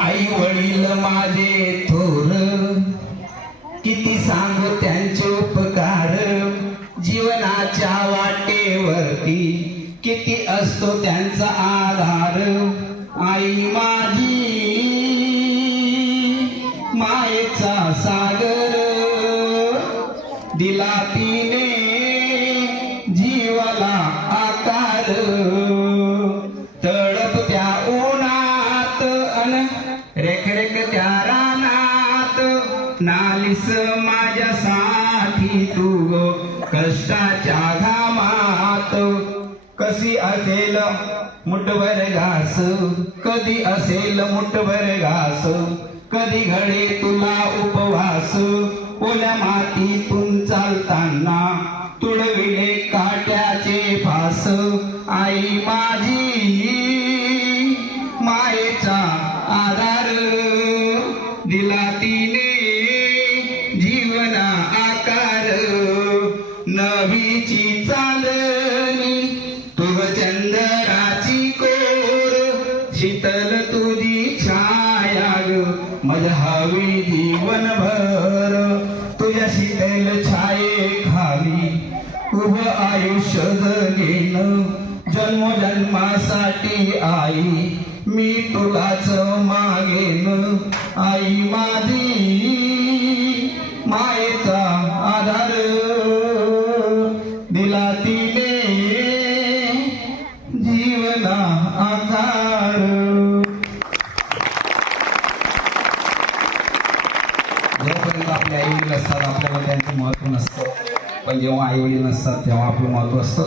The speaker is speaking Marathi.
आई वडील माझे थोर. किती सांगू त्यांचे उपकार. जीवनाच्या वाटेवरती किती असतो त्यांचा आधार. आई माझी मायेचा सागर. दिला तिने जीवाला नालिस माझ्यासाठी तू कष्टाच्या घामात कशी असेल मुठभर घास? कधी असेल मुठभर घास? कधी घडे तुला उपवास? ओल्या मातीतून चालताना तुळविले काट्याचे फास. आई माझी मायेचा आधार दिला ती नवीची चांदणी तुव चंदराची कोर शीतल तुझी छाया ग मज हवी जीवनभर. तुझ्या शीतल छाये खाली उभ आयुष्य जगेन. जन्मोजन्मासाठी आई मी तुलाच मागेन. आई माझी दिला तिने जीवना आधार. जोपर्यंत आपले आई वडील असतात आपल्याला त्यांचं महत्त्व नसतं. पण जेव्हा आई वडील नसतात तेव्हा आपलं महत्त्व असतं.